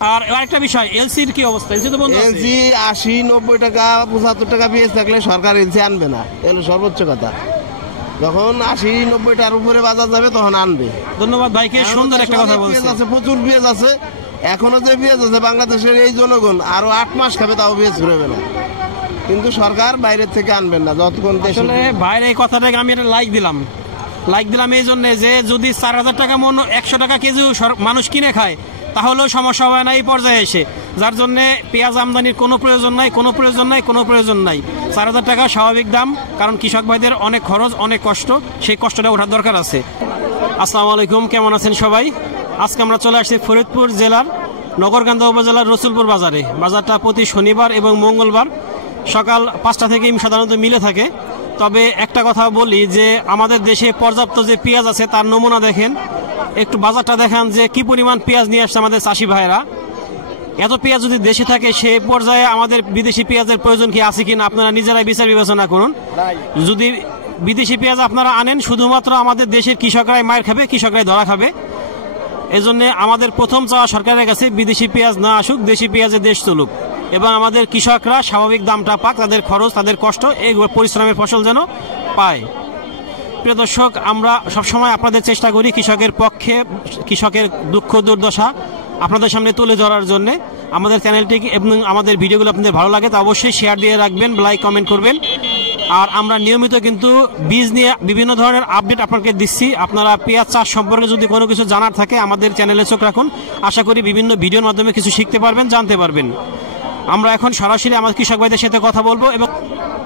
আর আরেকটা বিষয়, এলসির কি অবস্থা? এলসি তো বন্ধ আছে। এলসি 80-90 টাকা 75 টাকা পিএস থাকলে সরকার এলসি আনবে না, এলো সর্বোচ্চ কথা। যখন 80-90 টাকার উপরে বাজার যাবে তখন আনবে। ধন্যবাদ ভাইকে, সুন্দর একটা কথা বলছেন। আছে, প্রচুর পেঁয়াজ আছে, এখনো যে পেঁয়াজ আছে বাংলাদেশের এই জনগণ আরো 8 মাস খাবে, তাও পেঁয়াজ ঘুরবে না। কিন্তু সরকার বাইরের থেকে আনবেন না যতক্ষণ দেশে। আসলে বাইরে এই কথাটাকে আমি একটা লাইক দিলাম এই জন্য যে যদি 4000 টাকা মন 100 টাকা কেজি মানুষ কিনে খায় তাহলেও সমস্যা হবে না এই পর্যায়ে এসে, যার জন্য পেঁয়াজ আমদানির কোনো প্রয়োজন নাই। 4000 টাকা স্বাভাবিক দাম, কারণ কৃষক ভাইদের অনেক খরচ, অনেক কষ্ট, সেই কষ্টটা ওঠার দরকার আছে। আসসালামু আলাইকুম, কেমন আছেন সবাই? আজকে আমরা চলে আসছি ফরিদপুর জেলার নগরকান্দা উপজেলার রসুলপুর বাজারে। বাজারটা প্রতি শনিবার এবং মঙ্গলবার সকাল 5টা থেকে সাধারণত মিলে থাকে। তবে একটা কথা বলি যে আমাদের দেশে পর্যাপ্ত যে পেঁয়াজ আছে তার নমুনা দেখেন, একটু বাজারটা দেখান যে কি পরিমাণ পেঁয়াজ নিয়ে আসছে আমাদের চাষি ভাইরা। এত পেঁয়াজ যদি দেশে থাকে সে পর্যায়ে আমাদের বিদেশি পেঁয়াজের প্রয়োজন কি আছে কিনা আপনারা নিজেরাই বিচার বিবেচনা করুন। যদি বিদেশি পেঁয়াজ আপনারা আনেন শুধুমাত্র আমাদের দেশের কৃষকরাই মার খাবে, কৃষকরাই ধরা খাবে। এজন্য আমাদের প্রথম চাওয়া সরকারের কাছে বিদেশি পেঁয়াজ না আসুক, দেশি পেঁয়াজে দেশ চলুক এবং আমাদের কৃষকরা স্বাভাবিক দামটা পাক, তাদের খরচ, তাদের কষ্ট, এই পরিশ্রমের ফসল যেন পায়। প্রিয় দর্শক, আমরা সবসময় আপনাদের চেষ্টা করি কৃষকের পক্ষে, কৃষকের দুঃখ দুর্দশা আপনাদের সামনে তুলে ধরার জন্য। আমাদের চ্যানেলটি এবং আমাদের ভিডিওগুলো আপনাদের ভালো লাগে তো অবশ্যই শেয়ার দিয়ে রাখবেন, লাইক কমেন্ট করবেন। আর আমরা নিয়মিত কিন্তু বীজ নিয়ে বিভিন্ন ধরনের আপডেট আপনাকে দিচ্ছি। আপনারা পেঁয়াজ চাষ সম্পর্কে যদি কোনো কিছু জানার থাকে আমাদের চ্যানেলে চোখ রাখুন, আশা করি বিভিন্ন ভিডিওর মাধ্যমে কিছু শিখতে পারবেন, জানতে পারবেন। আমরা এখন সরাসরি আমাদের কৃষক ভাইদের সাথে কথা বলবো এবং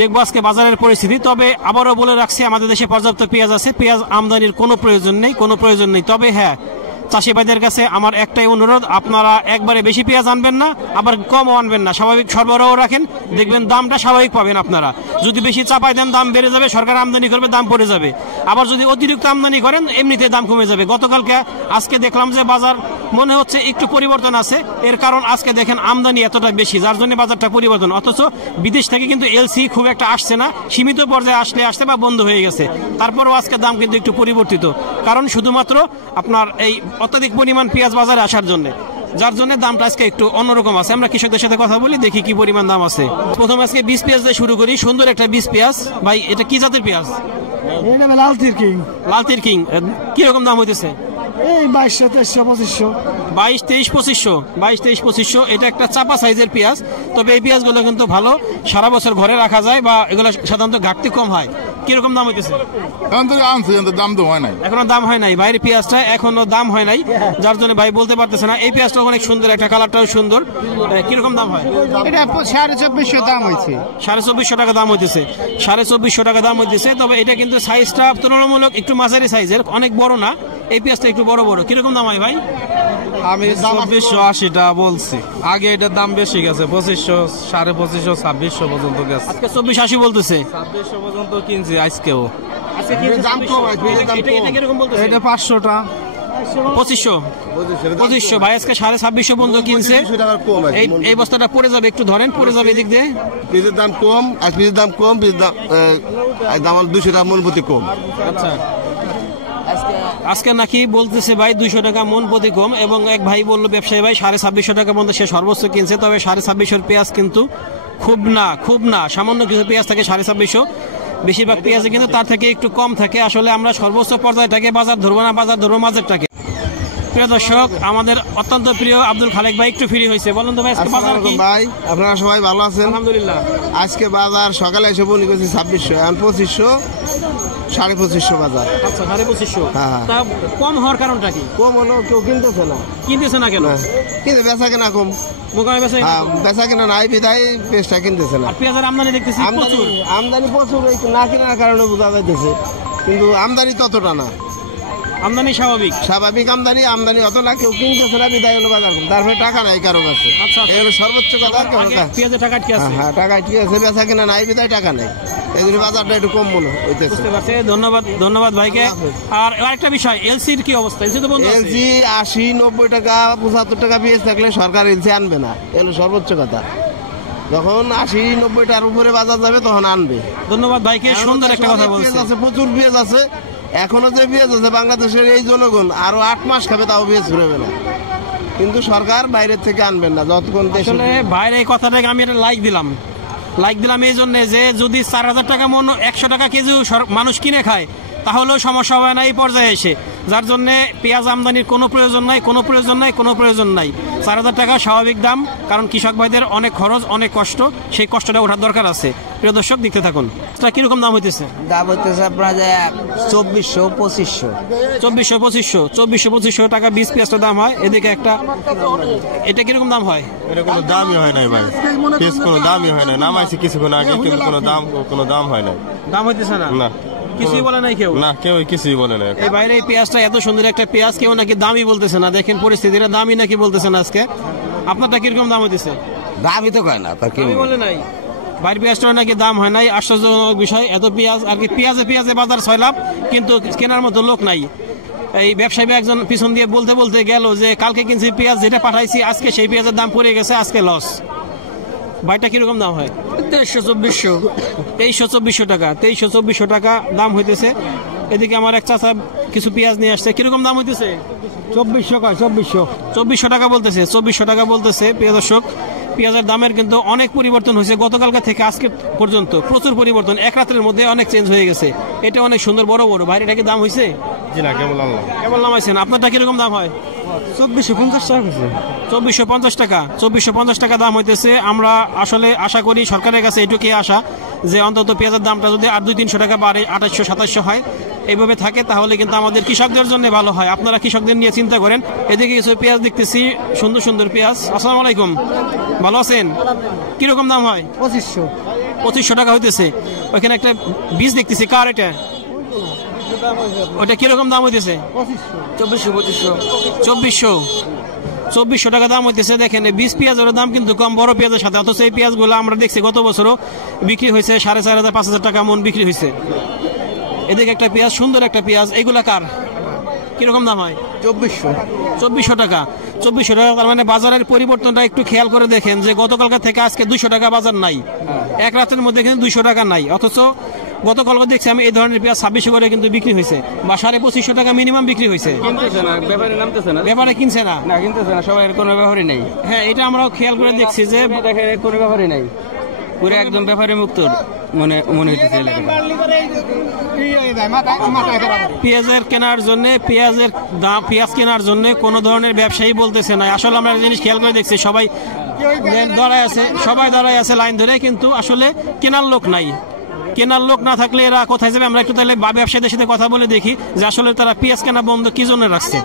দেখবো আজকে বাজারের পরিস্থিতি। তবে আবারও বলে রাখছি, আমাদের দেশে পর্যাপ্ত পেঁয়াজ আছে, পেঁয়াজ আমদানির কোনো প্রয়োজন নেই। তবে হ্যাঁ, চাষি ভাইদের কাছে আমার একটাই অনুরোধ, আপনারা একবারে বেশি পেঁয়াজ আনবেন না, আবার কমও আনবেন না, স্বাভাবিক সরবরাহ রাখেন, দেখবেন দামটা স্বাভাবিক পাবেন আপনারা। যদি বেশি চাপাই দেন দাম বেড়ে যাবে, সরকার আমদানি করবে, দাম পড়ে যাবে। আবার যদি অতিরিক্ত আমদানি করেন এমনিতে দাম কমে যাবে। গতকালকে আজকে দেখলাম যে বাজার মনে হচ্ছে একটু পরিবর্তন আছে, এর কারণ আজকে দেখেন আমদানি এতটা বেশি, যার জন্য বাজারটা পরিবর্তন। অথচ বিদেশ থেকে কিন্তু এলসি খুব একটা আসছে না, সীমিত পর্যায়ে আসতে বা বন্ধ হয়ে গেছে। তারপরেও আজকে দাম কিন্তু একটু পরিবর্তিত, কারণ শুধুমাত্র আপনার এই অত্যাধিক পরিমাণ পেঁয়াজ বাজারে আসার জন্য, যার জন্য দামটা আজকে একটু অন্যরকম আছে। আমরা কৃষকদের সাথে কথা বলি, দেখি কি পরিমাণ দাম আছে। প্রথমে আজকে বীজ পেঁয়াজ দিয়ে শুরু করি। সুন্দর একটা বীজ পেঁয়াজ। ভাই, এটা কি জাতের পেঁয়াজ? লালতির কিং। কিরকম দাম হইতেছে? এই 2200, 2300, 22-23-2500। এটা একটা চাপা সাইজের পেঁয়াজ, তবে এই পেঁয়াজগুলো কিন্তু ভালো, সারা বছর ঘরে রাখা যায় বা এগুলো সাধারণত ঘাটতি কম হয়। কিরকম দাম হইতেছে? এখনো দাম হয় নাই বাইরের পেঁয়াজটা, এখনো দাম হয় নাই, যার জন্য ভাই বলতে পারতেছে না। এই পেঁয়াজটা অনেক সুন্দর, একটা কালারটাও সুন্দর। কিরকম দাম হয়? এটা 2450 দাম হয়েছে। 2450 টাকা দাম হইতেছে। 2450 টাকা দাম হইতেছে। তবে এটা কিন্তু সাইজটা তুলনামূলক একটু মাঝারি সাইজের, অনেক বড় না। এই পেঁয়াজটা একটু বড়। কিরকম দাম হয় ভাই? আমি 2480 টাকা বলছি, আগে এটার দাম বেশি গেছে, 2500, 2550, 2600 পর্যন্ত গেছে। আজকে 2480 বলতেছে, 2600 পর্যন্ত কিনছি আজকেও। এটা 500 টাকা, 2500 ভাই আজকে 2650 পর্যন্ত কিনছে। এই বস্তাটা পড়ে যাবে, একটু ধরেন, পড়ে যাবে এদিক দিয়ে। পেঁয়াজের দাম কম, আজ পেঁয়াজের দাম কম, পেঁয়াজের দাম 200 টাকা মন প্রতি কম। আচ্ছা, আজকে নাকি বলতেছে ভাই 200 টাকা মন প্রতি কম, এবং এক ভাই বললো ব্যবসায়ী ভাই 2650 টাকা পর্যন্ত সে সর্বোচ্চ কিনছে। তবে 2650 পেঁয়াজ কিন্তু খুব না, সামান্য কিছু পেঁয়াজ থাকে 2650, বেশিরভাগ পেঁয়াজে কিন্তু তার থেকে একটু কম থাকে। আসলে আমরা সর্বোচ্চ পর্যায়টাকে বাজার ধরবো না, বাজার ধরবো মাঝেরটাকে। প্রিয় দর্শক, আমাদের অত্যন্ত প্রিয় আব্দুল খালেক ভাই একটু ফ্রি হয়েছে, বলুন তো ভাই আজকে বাজার কি? ভাই আপনারা সবাই ভালো আছেন? আলহামদুলিল্লাহ। আজকে বাজার সকালে এসে বলি করছি 2600, এখন 2500, 2550 বাজার। আচ্ছা, 2500। হ্যাঁ। তা কম হওয়ার কারণটা কি? কম হলো, কেউ কিনতেছে না কেন? কিন্তু বেচা কেনা কম, বেচা কেনা নাই, বিদায় পেঁয়াজটা কিনতেছে না। পেঁয়াজের আমদানি দেখতেছি আমদানি প্রচুর, না কেনার কারণে বোঝা যাইতেছে, কিন্তু আমদানি ততটা না। আমদানি স্বাভাবিক আমদানি অত না, কেউ কিনতেছে না, বিদায় হলো বাজার কম, তারপরে টাকা নাই কারো কাছে। এগুলো সর্বোচ্চ কথা। পেঁয়াজের টাকা ঠিক আছে, হ্যাঁ টাকা ঠিক আছে, বেচা কেনা নাই, বিদায় টাকা নেই, এই জন্য বাজারটা একটু কম মনে হইতেছে। ধন্যবাদ ভাইকে। আর আরেকটা বিষয়, এলসির কি অবস্থা? এলসি তো বন্ধ আছে। এলসি 80-90 টাকা 75 টাকা পিএস থাকলে সরকার এলসি আনবে না, এলো সর্বোচ্চ কথা। যখন 80-90 টাকার উপরে বাজার যাবে তখন আনবে। ধন্যবাদ ভাইকে, সুন্দর একটা কথা বলছেন। প্রচুর পেঁয়াজ আছে, এখনো যে পেঁয়াজ আছে বাংলাদেশের এই জনগণ আরো 8 মাস খাবে, তাও পেঁয়াজ ঘুরবে না। কিন্তু সরকার বাইরের থেকে আনবেন না যতক্ষণ দেশে আসলে ভাইয়ের এই কথাটাকে আমি একটা লাইক দিলাম এই জন্য যে যদি 4,000 টাকা মন 100 টাকা কেজি মানুষ কিনে খায় তাহলেও সমস্যা হয় না এই পর্যায়ে এসে, যার জন্য পেঁয়াজ আমদানির কোনো প্রয়োজন নাই। 4,000 টাকা স্বাভাবিক দাম, কারণ কৃষক ভাইদের অনেক খরচ, অনেক কষ্ট, সেই কষ্টটা ওঠার দরকার আছে। প্রিয় দর্শক, দেখতে থাকুন। এটা কিরকম দাম হইতেছে? দাম হইতেছে আপনার 2400-2500। 2400-2500 টাকা 20 পেঁয়াজটার দাম হয়। এদিকে এটা কিরকম দাম হয়? এটা কোনো দামই হয় নাই ভাই, পেঁয়াজ কোনো দামই হয় না। নামাইছে কিছুক্ষণ আগে, কিন্তু কোনো দাম হয় নাই। দাম হইতেছে না? কিছুই বলে নাই কেউ? না, কেউ কিছুই বলে নাই। এই বাইরে এই পেঁয়াজটা এত সুন্দর একটা পেঁয়াজ, কেউ নাকি দামই বলতেছে না। দেখেন পরিস্থিতিটা, দামই নাকি বলতেছেন আজকে। আপনারটা কিরকম দাম হইতেছে? দামই তো কয় না, তা কেউ বলে নাই। বাইরের পেঁয়াজটা নাকি দাম হয় নাই, আশ্চর্যজনক বিষয়। এত পেঁয়াজ আর কি, পেঁয়াজে বাজার 6 লাখ, কিন্তু কেনার মতো লোক নাই। এই ব্যবসায়ী একজন পিছন দিয়ে বলতে গেল যে কালকে কিনছি পেঁয়াজ, যেটা পাঠাইছি আজকে সেই পেঁয়াজের দাম পড়ে গেছে, আজকে লস। ভাইটা কিরকম দাম হয়? 2300-2400 টাকা। 2300-2400 টাকা দাম হইতেছে। এদিকে আমার এক চাচা কিছু পেঁয়াজ নিয়ে আসছে। কিরকম দাম হইতেছে? 2400 টাকা বলতেছে। 2400 টাকা বলতেছে। প্রিয় দর্শক, পেঁয়াজের দামের কিন্তু অনেক পরিবর্তন হয়েছে গতকালকে থেকে আজকে পর্যন্ত, প্রচুর পরিবর্তন। এক রাতের মধ্যে অনেক চেঞ্জ হয়ে গেছে। এটা অনেক সুন্দর বড় বাইরে, এটা কি দাম হয়েছে? জি না, কেবল নামাইছেন। আপনারটা কিরকম দাম হয়? 2450 টাকা। 2450 টাকা। 2450 টাকা দাম হইতেছে। আমরা আসলে আশা করি সরকারের কাছে এটুকুই আশা যে অন্তত পেঁয়াজের দামটা যদি আর 200-300 টাকা বাড়ে, 2800-2700 হয়, এইভাবে থাকে, তাহলে কিন্তু আমাদের কৃষকদের জন্য ভালো হয়। আপনারা কৃষকদের নিয়ে চিন্তা করেন। এদিকে কিছু পেঁয়াজ দেখতেছি, সুন্দর পেঁয়াজ। আসসালামু আলাইকুম, ভালো আছেন? কিরকম দাম হয়? 2500 টাকা হইতেছে। ওইখানে একটা বীজ দেখতেছি, কার এটা? ওইটা কিরকম দাম হইতেছে? 2400 টাকা দাম হইতেছে। দেখেন 20 পেঁয়াজের দাম কিন্তু কম বড় পেঁয়াজের সাথে, অথচ এই পেঁয়াজগুলো আমরা দেখছি গত বছরও বিক্রি হয়েছে 4500-5000 টাকা মন বিক্রি হয়েছে। এদিকে একটা পেঁয়াজ, সুন্দর একটা পেঁয়াজ। এগুলা কার? কিরকম দাম হয়? 2400 টাকা। 2400 টাকা। তার মানে বাজারের পরিবর্তনটা একটু খেয়াল করে দেখেন যে গতকালকে থেকে আজকে 200 টাকা বাজার নাই, এক রাতের মধ্যে কিন্তু 200 টাকা নাই। অথচ গতকালকে দেখছি আমি এই ধরনের পেঁয়াজ 2600 করে কিন্তু বিক্রি হয়েছে, বা 2500 টাকা মিনিমাম বিক্রি হয়েছে। ব্যাপারে কিনছে না, সবাই কোনো ব্যাপারই নেই। হ্যাঁ, এটা আমরাও খেয়াল করে দেখছি যে দেখেন কোনো ব্যাপারই নাই, পুরো একদম ব্যাপারী মুক্ত মনে হইতেছে। পেঁয়াজের কেনার জন্য, পেঁয়াজ কেনার জন্য কোনো ধরনের ব্যবসায়ী বলতেছে না। আসলে আমরা একটা জিনিস খেয়াল করে দেখছি, সবাই দাঁড়ায় আছে লাইন ধরে, কিন্তু আসলে কেনার লোক নাই। কেনার লোক না থাকলে এরা কোথায় যাবে? আমরা একটু তাহলে ব্যবসায়ীদের সাথে কথা বলে দেখি যে আসলে তারা পেঁয়াজ কেনা বন্ধ কি জন্য রাখছে।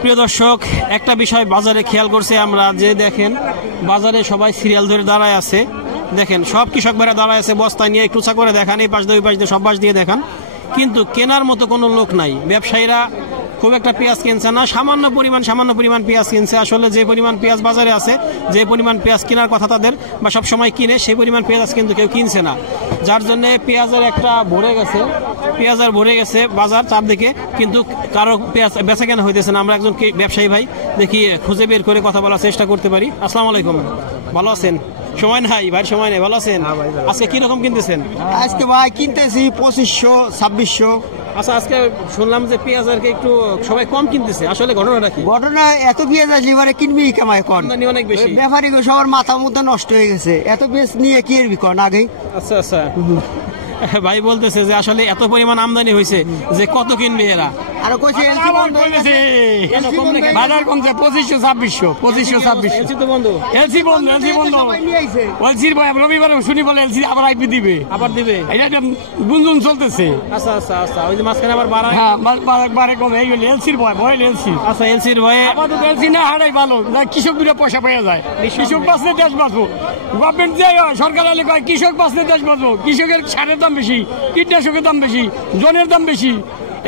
প্রিয় দর্শক, একটা বিষয় বাজারে খেয়াল করছে আমরা, যে দেখেন বাজারে সবাই সিরিয়াল ধরে দাঁড়ায় আছে। দেখেন সব কৃষক ভাইরা দাঁড়ায় আছে, বস্তায় নিয়ে একটু চা করে দেখান, এই পাশ দিয়ে ওই পাশ দিয়ে সব পাশ দিয়ে দেখান, কিন্তু কেনার মতো কোনো লোক নাই। ব্যবসায়ীরা খুব একটা পেঁয়াজ কিনছে না, সামান্য পরিমাণ পেঁয়াজ কিনছে। আসলে যে পরিমাণ পেঁয়াজ বাজারে আছে, যে পরিমাণ পেঁয়াজ কেনার কথা তাদের, বা সব সময় কিনে, সেই পরিমাণ পেঁয়াজ কিন্তু কেউ কিনছে না, যার জন্য পেঁয়াজের ভরে গেছে বাজার চারদিকে, কিন্তু কারো পেঁয়াজ বেচা কেনা হইতেছে না। আমরা একজন ব্যবসায়ী ভাই দেখি খুঁজে বের করে কথা বলার চেষ্টা করতে পারি। আসসালামু আলাইকুম, ভালো আছেন? সময় নাই ভাই, সময় নেই, ভালো আছেন? আজকে কিরকম কিনতেছেন? আজকে ভাই কিনতেছি 2500-2600। আচ্ছা, আজকে শুনলাম যে পেঁয়াজ আর কি একটু সবাই কম কিনতেছে, আসলে ঘটনাটা কি? ঘটনা এত পেঁয়াজ আসলে এবারে কিনবি কামাই কর, আমদানি অনেক বেশি। ব্যাপারী সবার মাথা মতো নষ্ট হয়ে গেছে, এত পেঁয়াজ নিয়ে কি এর বিকন আগেই। আচ্ছা, ভাই বলতেছে যে আসলে এত পরিমাণ আমদানি হয়েছে যে কত কিনবে এরা। আর কইছে বাজার কমছে 2500-2600। এলসি তো বন্ধ, এলসি বন্ধ। এলসির রবিবারে শুনি বলে এলসি আবার আইপি দিবে, আবার দিবে। এটা গুঞ্জন চলতেছে। আচ্ছা, ওই যে মাঝখানে আবার বাড়ায়। হ্যাঁ, বারে কমে এই হলো এলসির ভয় এলসি। আচ্ছা, এলসির ভয়ে আপাতত এলসি না হারাই ভালো, কৃষক দুটো পয়সা পেয়ে যায়। কৃষক বাঁচলে দেশ বাঁচবো, গভর্নমেন্ট যে সরকার আলে কয় কৃষক বাঁচলে দেশ বাঁচবো। কৃষকের সারের দাম বেশি, কীটনাশকের দাম বেশি, জনের দাম বেশি,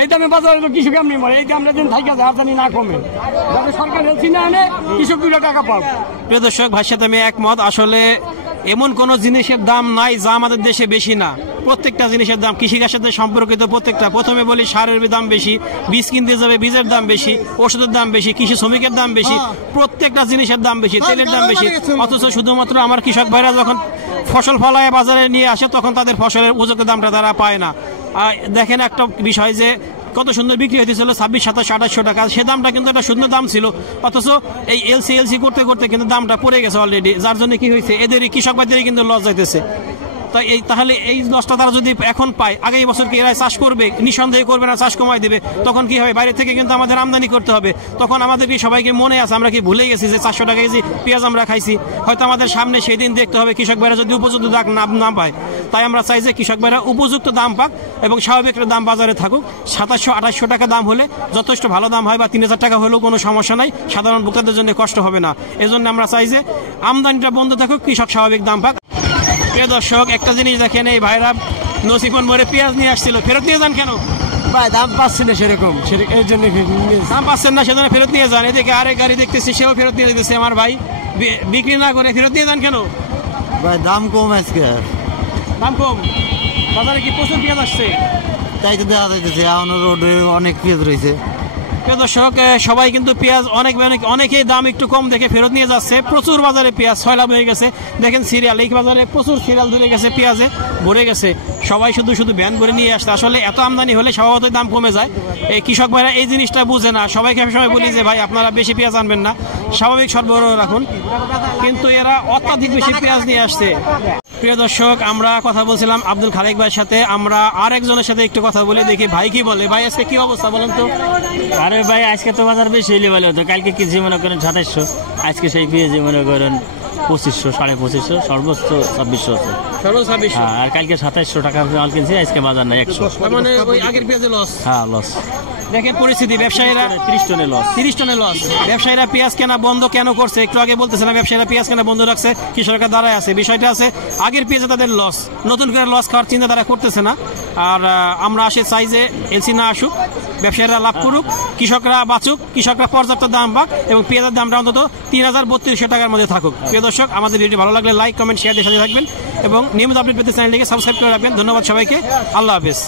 এই দামে বাজারে তো কৃষক এমনি মরে। এই দামটা দিন থাকে হাজানি না কমে, যাতে সরকার এলসি না আনে কৃষক 2 টাকা পাক। প্রিয় দর্শক, ভাইয়ের সাথে আমি একমত। আসলে এমন কোন জিনিসের দাম নাই যা আমাদের দেশে বেশি না। প্রত্যেকটা জিনিসের দাম, কৃষিকাজের সাথে সম্পর্কিত প্রত্যেকটা, প্রথমে বলি সারের দাম বেশি, বীজ কিনতে যাবে বীজের দাম বেশি, ওষুধের দাম বেশি, কৃষি শ্রমিকের দাম বেশি, প্রত্যেকটা জিনিসের দাম বেশি, তেলের দাম বেশি। অথচ শুধুমাত্র আমার কৃষক ভাইরা যখন ফসল ফলায় বাজারে নিয়ে আসে, তখন তাদের ফসলের উপযুক্ত দামটা তারা পায় না। দেখেন একটা বিষয়, যে কত সুন্দর বিক্রি হইতেছিল 2600-2700-2800 টাকা, সে দামটা কিন্তু একটা শূন্য দাম ছিল, অথচ এই এলসি করতে করতে কিন্তু দামটা পড়ে গেছে অলরেডি, যার জন্য কি হয়েছে এদেরই কৃষক ভাইদেরই কিন্তু লস যাইতেছে। তাহলে এই লসটা তারা যদি এখন পায়, আগামী বছর কি এরা চাষ করবে? নিঃসন্দেহে করবে না, চাষ কমাই দেবে। তখন কি হবে? বাইরে থেকে কিন্তু আমাদের আমদানি করতে হবে। তখন আমাদের কি সবাইকে মনে আছে, আমরা কি ভুলে গেছি যে 400 টাকা কেজি পেঁয়াজ আমরা খাইছি? হয়তো আমাদের সামনে সেই দিন দেখতে হবে কৃষক ভাইরা যদি উপযুক্ত দাম না পায়। তাই আমরা চাই যে কৃষক ভাইরা উপযুক্ত দাম পাক এবং স্বাভাবিক দাম বাজারে থাকুক। 2700-2800 টাকা দাম হলে যথেষ্ট ভালো দাম হয়, বা 3000 টাকা হলেও কোনো সমস্যা নাই, সাধারণ ভোক্তাদের জন্য কষ্ট হবে না। এজন্য আমরা চাই যে আমদানিটা বন্ধ থাকুক, কৃষক স্বাভাবিক দাম পাক। প্রিয় দর্শক, একটা জিনিস দেখেন, এই ভাইরা নসিবন মরে পেঁয়াজ নিয়ে আসছিল, ফেরত নিয়ে যান কেন ভাই? দাম পাচ্ছি না সেরকম, এর জন্য দাম পাচ্ছেন না, সেজন্য ফেরত নিয়ে যান। এদিকে আরেক গাড়ি দেখতেছি, সেও ফেরত নিয়ে দিতেছে। আমার ভাই বিক্রি না করে ফেরত নিয়ে যান কেন ভাই? দাম কম আজকে, দাম কম, বাজারে কি প্রচুর পেঁয়াজ আসছে? তাই তো দেখা যাইতেছে, এখন রোডে অনেক পেঁয়াজ রয়েছে। প্রিয় দর্শক, সবাই কিন্তু পেঁয়াজ অনেকেই দাম একটু কম দেখে ফেরত নিয়ে যাচ্ছে। প্রচুর বাজারে পেঁয়াজ সয়লাভ হয়ে গেছে। দেখেন সিরিয়াল, এই বাজারে প্রচুর সিরিয়াল ধরে গেছে, পেঁয়াজে ভরে গেছে। সবাই শুধু ভ্যান ভরে নিয়ে আসছে। আসলে এত আমদানি হলে স্বভাবতই দাম কমে যায়। এই কৃষক ভাইরা এই জিনিসটা বুঝে না। সবাইকে আমি সময় বলি যে ভাই আপনারা বেশি পেঁয়াজ আনবেন না, স্বাভাবিক সরবরাহ রাখুন, কিন্তু এরা অত্যাধিক বেশি পেঁয়াজ নিয়ে আসছে। প্রিয় দর্শক, আমরা কথা বলছিলাম আব্দুল খালেক ভাইয়ের সাথে। আমরা আরেকজনের সাথে একটু কথা বলে দেখি ভাই কি বলে। ভাই আজকে কি অবস্থা বলেন তো? আরে ভাই আজকে তো বাজার বেশি হইলে ভালো হতো। কালকে কেজি মনে করেন 2700, আজকে সেই পেঁয়াজি মনে করেন 2500, 2550, সর্বোচ্চ 2600 আছে। সর্বোচ্চ 2600। হ্যাঁ, আর কালকে 2700 টাকা মাল কিনছি, আজকে বাজার নাই 100। মানে ওই আগের পেঁয়াজে লস। হ্যাঁ, লস। দেখেন পরিস্থিতি, ব্যবসায়ীরা 30 টনে লস। 30 টনে লস। ব্যবসায়ীরা পেঁয়াজ কেনা বন্ধ কেন করছে? একটু আগে বলতেছিলাম, ব্যবসায়ীরা পেঁয়াজ কেনা বন্ধ রাখছে, কৃষকরা দাঁড়ায় আছে। বিষয়টা আছে আগের পেঁয়াজে তাদের লস, নতুন করে লস খাওয়ার চিন্তা তারা করতেছে না। আর আমরা চাই যে এলসি না আসুক, ব্যবসায়ীরা লাভ করুক, কৃষকরা বাঁচুক, কৃষকরা পর্যাপ্ত দাম পাক এবং পেঁয়াজের দামটা অন্তত 3000-3200 টাকার মধ্যে থাকুক। প্রিয় দর্শক, আমাদের ভিডিও ভালো লাগলে লাইক, কমেন্ট, শেয়ার দিয়ে সাথে থাকবেন এবং নিয়মিত আপডেট পেতে চ্যানেলটিকে সাবস্ক্রাইব করে রাখবেন। ধন্যবাদ সবাইকে, আল্লাহ হাফেজ।